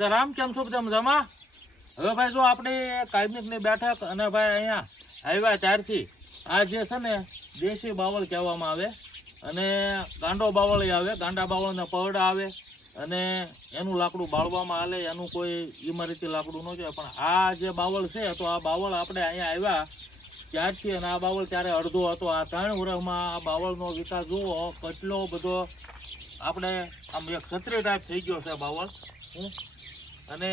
સીતારામ, કેમ છો બધા મજામાં? હવે ભાઈ જો આપણે કાયમિકની બેઠક અને ભાઈ અહીંયા આવ્યા ત્યારથી આ જે છે ને દેશી બાવળ કહેવામાં આવે અને ગાંડો બાવળ આવે, ગાંડા બાવળના પવડા આવે અને એનું લાકડું બાળવામાં આવે, એનું કોઈ ઇમારતી લાકડું ન કહેવાય. પણ આ જે બાવળ છે તો આ બાવળ આપણે અહીંયા આવ્યા ત્યારથી અને આ બાવળ ત્યારે અડધો હતો. આ 3 વર્ષમાં આ બાવળનો વિકાસ જુઓ કેટલો બધો, આપણે આમ એક છત્રી ટાઈપ થઈ ગયો છે બાવળ. અને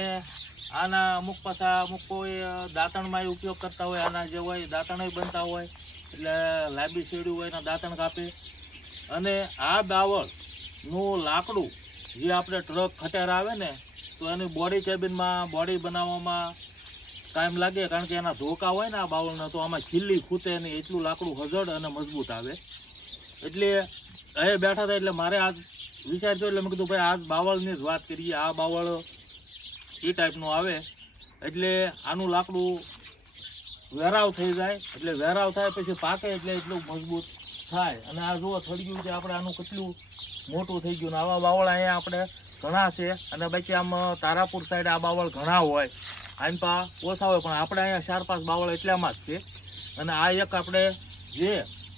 આના અમુક પાછા અમુક કોઈ દાંતણમાં ઉપયોગ કરતા હોય, આના જે હોય દાંતણ બનતા હોય એટલે લાંબી શેરડી હોય એના દાંતણ કાપે. અને આ બાવળનું લાકડું જે આપણે ટ્રક ખટેર આવે ને તો એની બોડી કેબિનમાં બોડી બનાવવામાં ટાઈમ લાગે, કારણ કે એના ધોકા હોય ને આ બાવળના તો આમાં ખીલ્લી ખૂતે નહીં, એટલું લાકડું હજડ અને મજબૂત આવે. એટલે એ બેઠા હતા એટલે મારે આજ વિચાર થયો એટલે મેં કીધું ભાઈ આજ બાવળની જ વાત કરીએ. આ બાવળ એ ટાઈપનું આવે એટલે આનું લાકડું વેરાવ થઈ જાય, એટલે વેરાવ થાય પછી પાકે એટલે એટલું મજબૂત થાય. અને આ જુઓ થળિયું છે આપણે, આનું કેટલું મોટું થઈ ગયું. ને આવા બાવળ અહીંયા આપણે ઘણા છે અને બાકી આમ તારાપુર સાઈડ આ બાવળ ઘણા હોય, આનપા ઓછા હોય, પણ આપણે અહીંયા 4-5 બાવળ એટલામાં જ છે. અને આ એક આપણે જે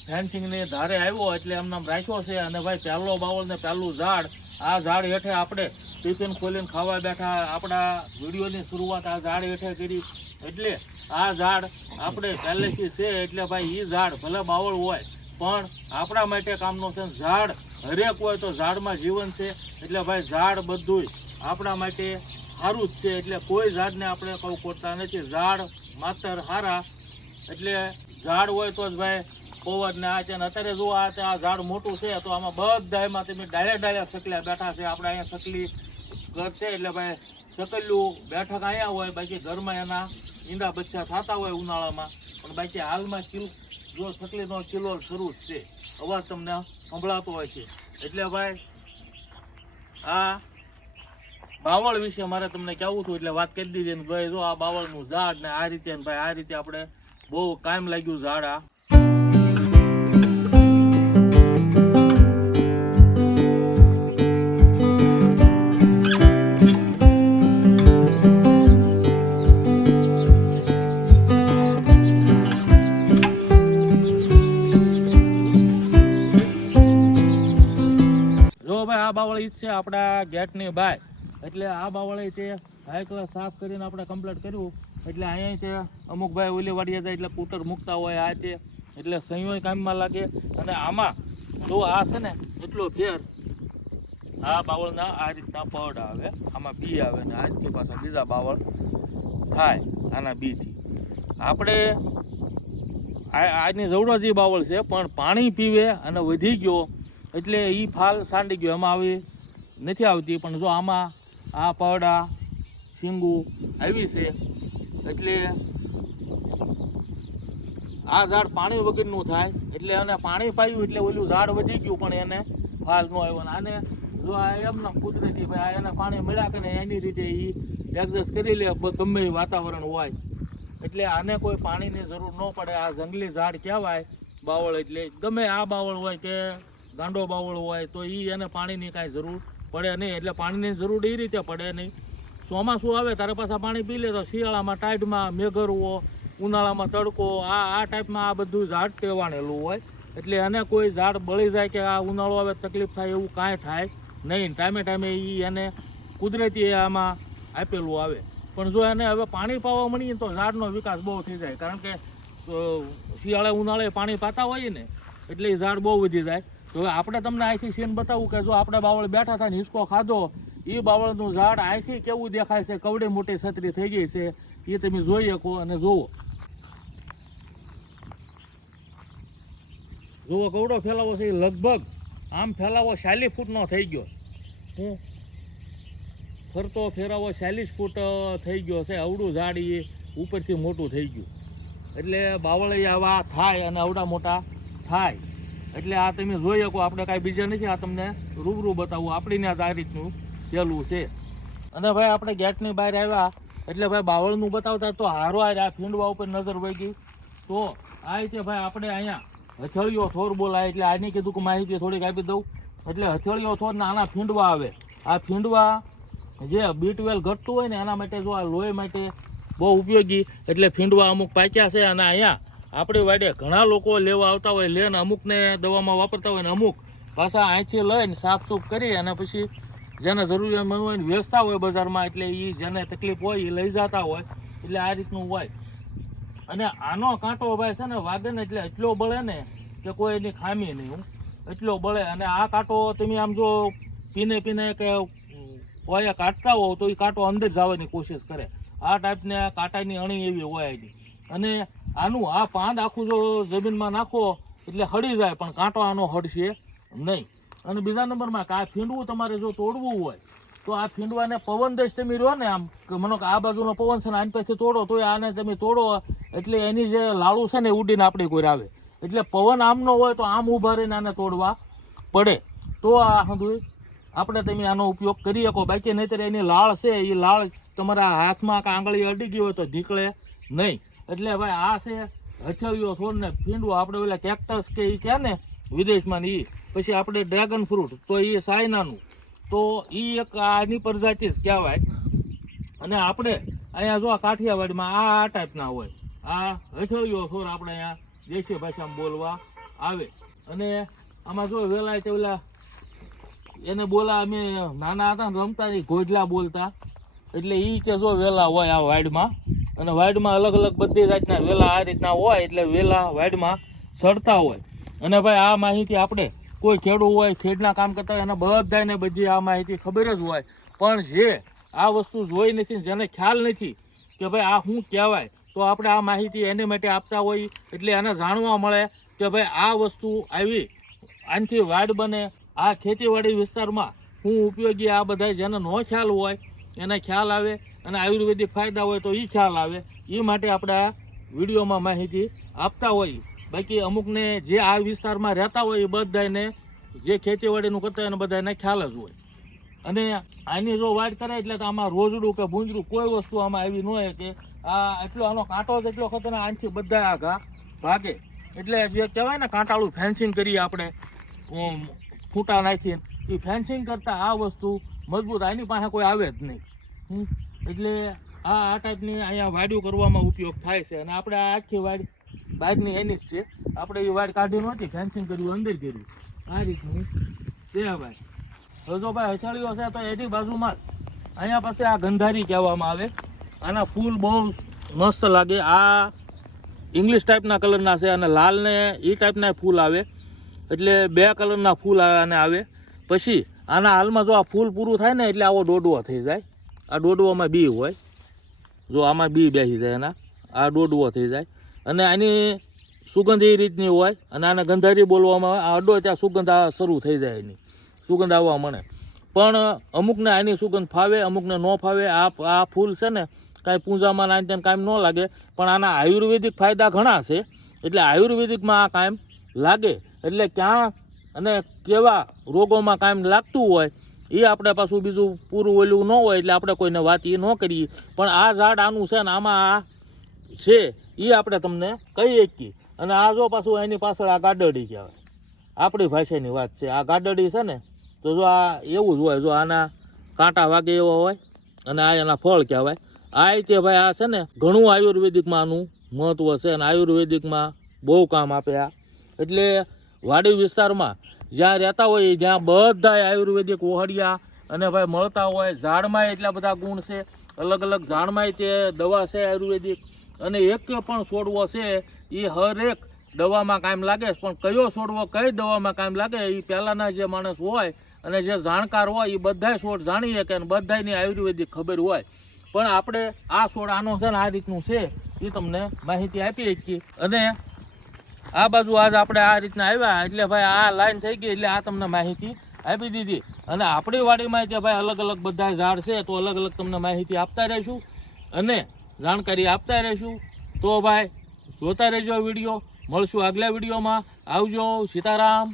ફેન્સિંગની ધારે આવ્યો એટલે એમ નામ રાખ્યો છે. અને ભાઈ પહેલો બાવળ ને પહેલું ઝાડ, આ ઝાડ હેઠે આપણે ટિફિન ખોલીને ખાવા બેઠા, આપણા વિડીયોની શરૂઆત આ ઝાડ હેઠે કરી. એટલે આ ઝાડ આપણે પહેલેથી છે. એટલે ભાઈ એ ઝાડ ભલે બાવળ હોય પણ આપણા માટે કામનો છે. ઝાડ હરેક હોય તો ઝાડમાં જીવન છે. એટલે ભાઈ ઝાડ બધું આપણા માટે સારું જ છે. એટલે કોઈ ઝાડને આપણે કહું ખોટતા નથી, ઝાડ માત્ર સારા. એટલે ઝાડ હોય તો જ ભાઈ પવન ને આ છે. ને અત્યારે જો આ ઝાડ મોટું છે તો આમાં બધામાં તમે ડાળે સકલ્યા બેઠા છે. આપણે અહીંયા સકલી ઘર છે એટલે ભાઈ સકલ્યું બેઠક અહીંયા હોય, બાકી ઘરમાં એના ઈંડા બચ્ચા થતા હોય ઉનાળામાં. પણ બાકી હાલમાં જો સકલીનો કિલો શરૂ જ છે, અવાજ તમને સંભળાતો હોય છે. એટલે ભાઈ આ બાવળ વિશે મારે તમને કહેવું હતું એટલે વાત કરી દીધી. ને ભાઈ જો આ બાવળનું ઝાડ ને આ રીતે ભાઈ આ રીતે આપણે બહુ કાયમ લાગ્યું ઝાડ. આ આ બાવળ ઈ છે આપણા ગેટની બાય. એટલે આ બાવળ તે હાઈ ક્લાસ સાફ કરીને આપણે કમ્પ્લીટ કર્યું. એટલે અહીંયા તે અમુક ભાઈ ઓલી વાડીએ જાય એટલે કૂટર મૂકતા હોય આ તે, એટલે સંયોય કામમાં લાગે. અને આમાં જો આ છે ને એટલો ફેર આ બાવળના આ રીતના પડ આવે, આમાં બી આવે ને આજથી પાછા બીજા બાવળ થાય આના બીથી. આપણે આજની જવડો જે બાવળ છે પણ પાણી પીવે અને વધી ગયો એટલે એ ફાલ સાંડી ગયો, એમાં આવી નથી આવતી. પણ જો આમાં આ પવડા શીંગું આવી છે એટલે આ ઝાડ પાણી વગરનું થાય. એટલે એને પાણી પાયું એટલે ઓલું ઝાડ વધી ગયું પણ એને ફાલ ન આવ્યો. ને આને જો આ એમના કુદરતી ભાઈ એને પાણી મળ્યા કે ને એની રીતે એ એડજસ્ટ કરી લે ગમે એ વાતાવરણ હોય. એટલે આને કોઈ પાણીની જરૂર ન પડે. આ જંગલી ઝાડ કહેવાય બાવળ. એટલે ગમે આ બાવળ હોય કે ગાંડો બાવળ હોય તો એને પાણીની કાંઈ જરૂર પડે નહીં. એટલે પાણીની જરૂર એ રીતે પડે નહીં. ચોમાસું આવે ત્યારે પાછા પાણી પી લે તો શિયાળામાં ટાઈડમાં મેઘરવો, ઉનાળામાં તડકો, આ ટાઈપમાં આ બધું ઝાડ ટેવાણેલું હોય. એટલે એને કોઈ ઝાડ બળી જાય કે આ ઉનાળો આવે તકલીફ થાય એવું કાંઈ થાય નહીં. ટાઈમે ટાઈમે એને કુદરતી આમાં આપેલું આવે. પણ જો એને હવે પાણી પાવા મળીએ તો ઝાડનો વિકાસ બહુ થઈ જાય, કારણ કે શિયાળે ઉનાળે પાણી પાતા હોઈએ ને એટલે એ ઝાડ બહુ વધી જાય. તો હવે આપણે તમને અહીંથી સીન બતાવું કે જો આપણે બાવળ બેઠા થાય ને હિસકો ખાધો, એ બાવળનું ઝાડ અહીંથી કેવું દેખાય છે, કવડી મોટી છત્રી થઈ ગઈ છે એ તમે જોઈ શકો. અને જુઓ કવડો ફેલાવો છે, લગભગ આમ ફેલાવો 40 ફૂટનો થઈ ગયો. હું ફરતો ફેરાવો 40 ફૂટ થઈ ગયો છે. અવડું ઝાડ એ ઉપરથી મોટું થઈ ગયું. એટલે બાવળ આવા થાય અને અવડા મોટા થાય. એટલે આ તમે જોઈ શકો, આપણે કાંઈ બીજા નથી, આ તમને રૂબરૂ બતાવું. આપણીને આ રીતનું પેલું છે. અને ભાઈ આપણે ગેટની બહાર આવ્યા એટલે ભાઈ બાવળનું બતાવતા તો હારો આ ફીંડવા ઉપર નજર વહી ગઈ. તો આ રીતે ભાઈ આપણે અહીંયા હથેળીઓ થોર બોલાય એટલે આની કીધું કે માહિતી થોડીક આપી દઉં. એટલે હથેળીઓ થોર ને આના ફીંડવા આવે. આ ફીંડવા જે B12 ઘટતું હોય ને એના માટે જો આ લોહી માટે બહુ ઉપયોગી. એટલે ફીંડવા અમુક પાક્યા છે અને અહીંયા આપણી વાડે ઘણા લોકો લેવા આવતા હોય, લઈને અમુકને દવામાં વાપરતા હોય ને અમુક પાછા અહીંથી લઈને સાફસૂફ કરી અને પછી જેને જરૂરિયાતમંદ હોય ને વેચતા હોય બજારમાં. એટલે એ જેને તકલીફ હોય એ લઈ જતા હોય. એટલે આ રીતનું હોય. અને આનો કાંટો ભાઈ છે ને વાગે ને એટલે એટલો બળે ને કે કોઈ એની ખામી નહીં, એટલો બળે. અને આ કાંટો તમે આમ જો પીને કે હોય કાઢતા હોવ તો એ કાંટો અંદર જવાની કોશિશ કરે. આ ટાઈપને કાંટાની અણી એવી હોય એની. અને આનું આ પાંદ આખું જો જમીનમાં નાખો એટલે હળી જાય, પણ કાંટો આનો હળશે નહીં. અને બીજા નંબરમાં કે આ ફીંડવું તમારે જો તોડવું હોય તો આ ફીંડવાને પવન દેશ તમે રહ્યો ને આમ કે મનો કે આ બાજુનો પવન છે ને આની પછી તોડો તો આને તમે તોડો એટલે એની જે લાડુ છે ને ઉડીને આપણી કોઈ આવે. એટલે પવન આમનો હોય તો આમ ઊભા રહીને આને તોડવા પડે તો આ બધું આપણે તમે આનો ઉપયોગ કરી શકો. બાકી નહીંતર એની લાળ છે એ લાળ તમારા હાથમાં કે આંગળી અડી ગઈ હોય તો નીકળે નહીં. એટલે ભાઈ આ છે હથેળીઓ છોડને ફીંડવું. આપણે ઓલા કેક્ટસ કે એ કહે ને વિદેશમાં ને એ પછી આપણે ડ્રેગન ફ્રૂટ તો એ સાયનાનું તો એ એક આની પ્રજાતિ જ કહેવાય. અને આપણે અહીંયા જો આ કાઠિયાવાડમાં આ ટાઈપના હોય, આ હથેળીઓ છોડ આપણે અહીંયા દેશી ભાષામાં બોલવા આવે. અને આમાં જો વેલાય તે ઓલા એને બોલા અમે નાના હતા ને રમતા એ ઘોડલા બોલતા. એટલે એ કે જો વેલા હોય આ વાડમાં. અને વાડમાં અલગ અલગ બધી જાતના વેલા આ રીતના હોય. એટલે વેલા વાડમાં સડતા હોય. અને ભાઈ આ માહિતી આપણે કોઈ ખેડૂત હોય, ખેડના કામ કરતા હોય એને બધાને બધી આ માહિતી ખબર જ હોય. પણ જે આ વસ્તુ જોઈ નથી, જેને ખ્યાલ નથી કે ભાઈ આ શું કહેવાય, તો આપણે આ માહિતી એને માટે આપતા હોય. એટલે એને જાણવા મળે કે ભાઈ આ વસ્તુ આવી, આનાથી વાડ બને. આ ખેતીવાડી વિસ્તારમાં શું ઉપયોગી, આ બધા જેને ન ખ્યાલ હોય એને ખ્યાલ આવે. અને આયુર્વેદિક ફાયદા હોય તો એ ખ્યાલ આવે. એ માટે આપણે આ વિડીયોમાં માહિતી આપતા હોઈએ. બાકી અમુકને જે આ વિસ્તારમાં રહેતા હોય એ બધાને જે ખેતીવાડીનું કરતા હોય એને બધાને ખ્યાલ જ હોય. અને આની જો વાડ કરે એટલે તો આમાં રોજડું કે ભૂંજરું કોઈ વસ્તુ આમાં આવી ન હોય કે આ એટલો આનો કાંટો જ એટલો ખતરનાક, આનાથી બધા આ ઘા ભાગે. એટલે જે કહેવાય ને કાંટાળું ફેન્સિંગ કરીએ આપણે ફૂટા નાખીને, એ ફેન્સિંગ કરતાં આ વસ્તુ મજબૂત, આની પાસે કોઈ આવે જ નહીં. એટલે આ ટાઈપની અહીંયા વાડીઓ કરવામાં ઉપયોગ થાય છે. અને આપણે આ આખી વાડ બહારની એની જ છે. આપણે એ વાડ કાઢી નહોતી, ફેન્સિંગ કર્યું, અંદર કર્યું. આ રીતનું છે ભાઈ. હવે જો ભાઈ હથેળીઓ છે તો એની બાજુમાં અહીંયા પાસે આ ગંધારી કહેવામાં આવે. આના ફૂલ બહુ મસ્ત લાગે. આ ઇંગ્લિશ ટાઈપના કલરના છે અને લાલ ને એ ટાઈપના ફૂલ આવે. એટલે બે કલરના ફૂલ આને આવે. પછી આના હાલમાં જો આ ફૂલ પૂરું થાય ને એટલે આવો ડોડવો થઈ જાય. આ ડોડવામાં બી હોય, જો આમાં બી બેસી જાય એના, આ ડોડવો થઈ જાય. અને આની સુગંધ એ રીતની હોય. અને આને ગંધારી બોલવામાં આવે. આ અડો ત્યાં સુગંધ આ શરૂ થઈ જાય, એની સુગંધ આવવા મળે. પણ અમુકને આની સુગંધ ફાવે, અમુકને ન ફાવે. આ ફૂલ છે ને કાંઈ પૂજામાં ના તેને કાયમ ન લાગે, પણ આના આયુર્વેદિક ફાયદા ઘણા છે. એટલે આયુર્વેદિકમાં આ કાયમ લાગે. એટલે ક્યાં અને કેવા રોગોમાં કાયમ લાગતું હોય એ આપણે પાછું બીજું પૂરું ઓલું ન હોય એટલે આપણે કોઈને વાત એ ન કરીએ. પણ આ ઝાડ આનું છે ને આમાં આ છે એ આપણે તમને કહી શકીએ. અને આ જો પાછું એની પાછળ આ ગાડડી કહેવાય, આપણી ભાષાની વાત છે. આ ગાડડી છે ને તો જો આ એવું જ હોય, જો આના કાંટા વાગે એવો હોય. અને આ એના ફળ કહેવાય. આ રીતે ભાઈ આ છે ને ઘણું આયુર્વેદિકમાં આનું મહત્ત્વ છે. અને આયુર્વેદિકમાં બહુ કામ આપે આ. એટલે વાડી વિસ્તારમાં જ્યાં રહેતા હોય જ્યાં બધા આયુર્વેદિક ઓહળિયા અને ભાઈ મળતા હોય. ઝાડમાં એટલા બધા ગુણ છે, અલગ અલગ ઝાડમાંય તે દવા છે આયુર્વેદિક. અને એક પણ છોડવો છે એ હરેક દવામાં કાયમ લાગે. પણ કયો છોડવો કઈ દવામાં કાયમ લાગે એ પહેલાંના જે માણસ હોય અને જે જાણકાર હોય એ બધાય છોડ જાણી શકે અને બધાની આયુર્વેદિક ખબર હોય. પણ આપણે આ છોડ આનો છે ને આ રીતનું છે એ તમને માહિતી આપી શકીએ. અને આ બાજુ આજ આપણે આ રીતના આવ્યા એટલે ભાઈ આ લાઈન થઈ ગઈ એટલે આ તમને માહિતી આપી દીધી. અને આપણી વાડીમાં જે ભાઈ અલગ અલગ બધા ઝાડ છે તો અલગ અલગ તમને માહિતી આપતા રહીશું અને જાણકારી આપતા રહીશું. તો ભાઈ જોતા રહેજો વિડીયો. મળશું આગલા વિડીયોમાં. આવજો. સીતારામ.